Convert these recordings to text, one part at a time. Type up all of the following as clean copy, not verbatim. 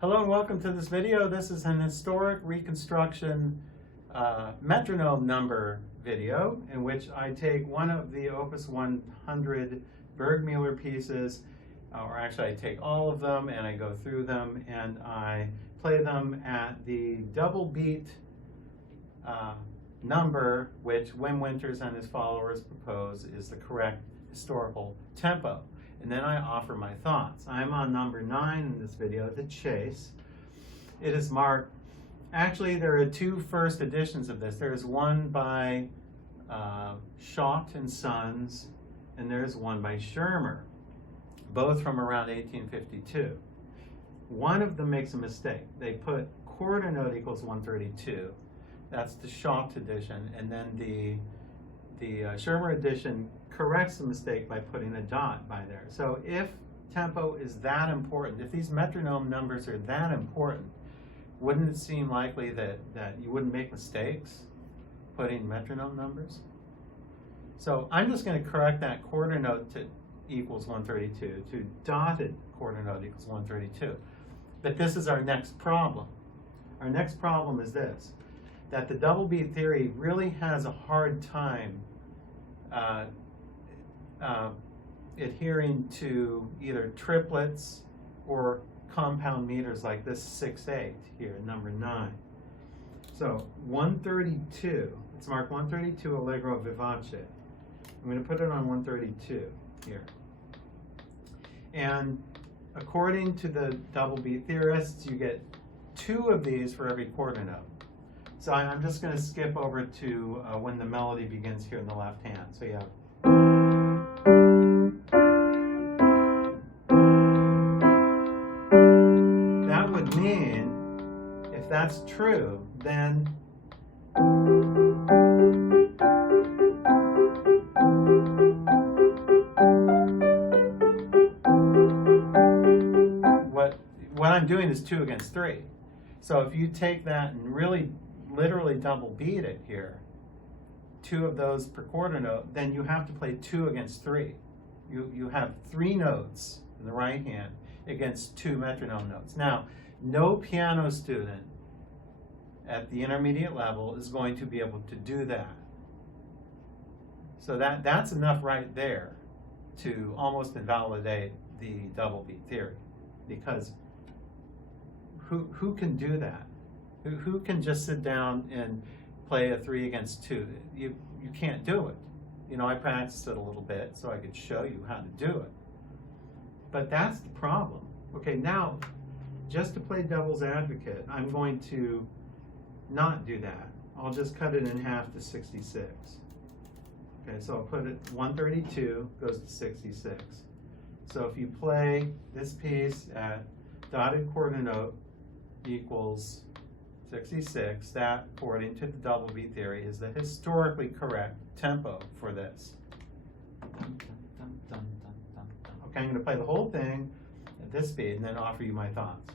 Hello and welcome to this video. This is an historic reconstruction metronome number video in which I take one of the Opus 100 BURGMÜLLER pieces, or actually I take all of them and I go through them and I play them at the double beat number which Wim Winters and his followers propose is the correct historical tempo. And then I offer my thoughts. I'm on number 9 in this video, The Chase. It is marked, actually there are two first editions of this. There's one by Schott and Sons, and there's one by Schirmer, both from around 1852. One of them makes a mistake. They put quarter note equals 132. That's the Schott edition, and then the Schirmer edition corrects the mistake by putting a dot by there. So if tempo is that important, if these metronome numbers are that important, wouldn't it seem likely that you wouldn't make mistakes putting metronome numbers? So I'm just going to correct that quarter note to equals 132 to dotted quarter note equals 132. But this is our next problem. Our next problem is this, that the double beat theory really has a hard time adhering to either triplets or compound meters like this 6/8 here, number 9. So 132, it's marked 132 Allegro Vivace. I'm going to put it on 132 here. And according to the double beat theorists, you get 2 of these for every quarter note. So I'm just going to skip over to when the melody begins here in the left hand. So you have that would mean, if that's true, then what I'm doing is 2 against 3. So if you take that and really literally double beat it here, 2 of those per quarter note, then you have to play 2 against 3. You have 3 notes in the right hand against 2 metronome notes. Now, no piano student at the intermediate level is going to be able to do that. So that's enough right there to almost invalidate the double beat theory, because who can do that? Who can just sit down and play a 3 against 2? You can't do it. You know, I practiced it a little bit so I could show you how to do it. But that's the problem. Okay, now, just to play devil's advocate, I'm going to not do that. I'll just cut it in half to 66. Okay, so I'll put it 132 goes to 66. So if you play this piece at dotted quarter note equals 66, that, according to the double beat theory, is the historically correct tempo for this. Okay, I'm going to play the whole thing at this speed and then offer you my thoughts.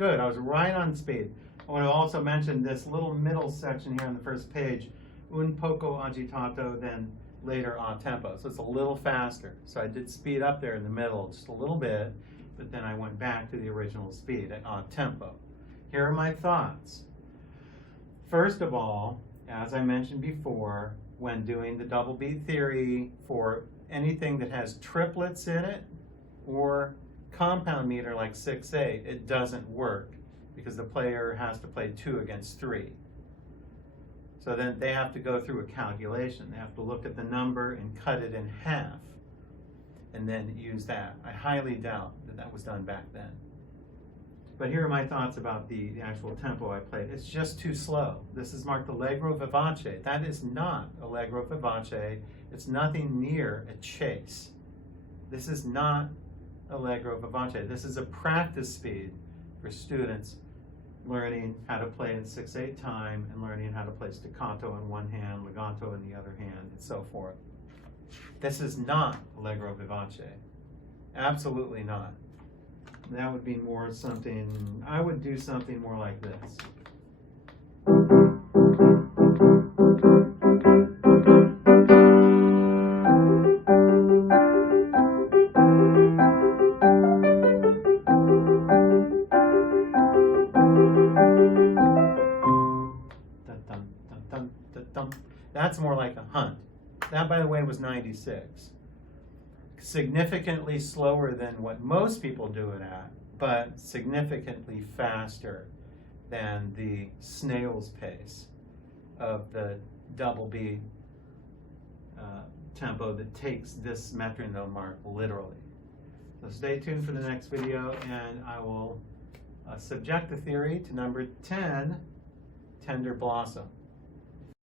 good. I was right on speed. I want to also mention this little middle section here on the first page, un poco agitato, then later a tempo. So it's a little faster. So I did speed up there in the middle just a little bit, but then I went back to the original speed at a tempo. Here are my thoughts. First of all, as I mentioned before, when doing the double beat theory for anything that has triplets in it or compound meter like 6/8, it doesn't work because the player has to play 2 against 3. So then they have to go through a calculation. They have to look at the number and cut it in half and then use that. I highly doubt that that was done back then. But here are my thoughts about the actual tempo I played. It's just too slow. This is marked allegro vivace. That is not allegro vivace. It's nothing near a chase. This is not allegro vivace. This is a practice speed for students learning how to play in 6/8 time and learning how to play staccato in one hand, legato in the other hand, and so forth. This is not allegro vivace. Absolutely not. That would be more something, I would do something more like this. That's more like a hunt. That, by the way, was 96. Significantly slower than what most people do it at, but significantly faster than the snail's pace of the double beat tempo that takes this metronome mark literally. So stay tuned for the next video, and I will subject the theory to number 10, Tender Blossom.